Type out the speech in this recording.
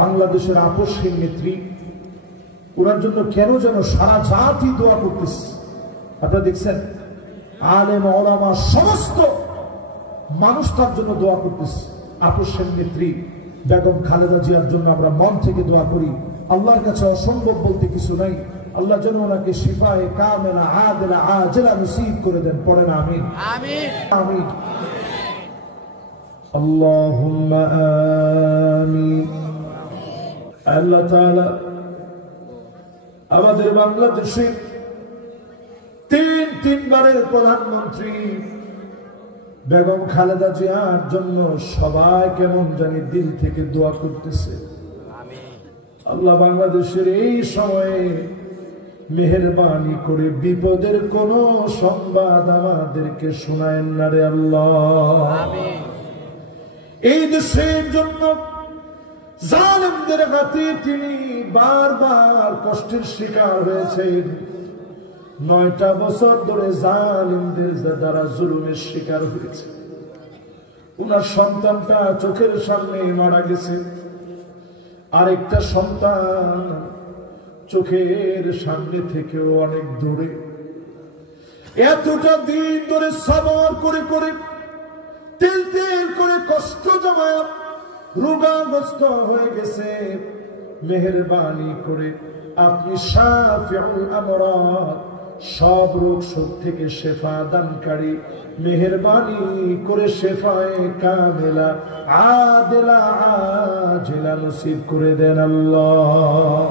বাংলাদেশের আপসহীন নেত্রী, ওনার জন্য কেন যেন সারা জাতি দোয়া করতেছে। আপনারা দেখছেন আলেম ওলামা সমস্ত মানুষ তার জন্য দোয়া করতেছে। আপসহীন নেত্রী বেগম খালেদা জিয়ার জন্য আমরা মন থেকে দোয়া করি। আল্লাহর কাছে অসম্ভব বলতে কিছু নাই। আল্লাহ যেন ওনাকে শিফায়ে কামেলা আদেলা আজেলা নসিব করে দেন। পড়েন আমিন আমিন আমিন। আল্লাহুম্মা আমিন। আল্লাহ তাআলা আমাদের বাংলাদেশের তিনবারের প্রধানমন্ত্রী বেগম খালেদা জিয়ার জন্য সবাই কেমন জানি দিল থেকে দোয়া করতেছে। আল্লাহ বাংলাদেশের এই সময়ে মেহেরবানি করে বিপদের কোন সংবাদ আমাদেরকে শোনায়েন না রে আল্লাহ। এই দেশের জন্য জালেমদের হাতে তিনি বারবার কষ্টের শিকার হয়েছেন। 9টা বছর ধরে জালেমদের দ্বারা জুলুমের শিকার হয়েছে। উনার সন্তানটা চোখের সামনে মারা গেছে, আরেকটা সন্তান চোখের সামনে থেকেও অনেক দূরে। এতটা দিন ধরে সবর করে করে তেল তেল করে কষ্ট জমায় রোগাগ্রস্ত হয়ে গেছে। মেহেরবানি করে আপনি শাফিউল আমরাত, সব রোগ শোক থেকে শেফা দানকারী, মেহেরবানি করে শেফায়ে কামেলা আদেলা আজেলা নসিব করে দেন আল্লাহ।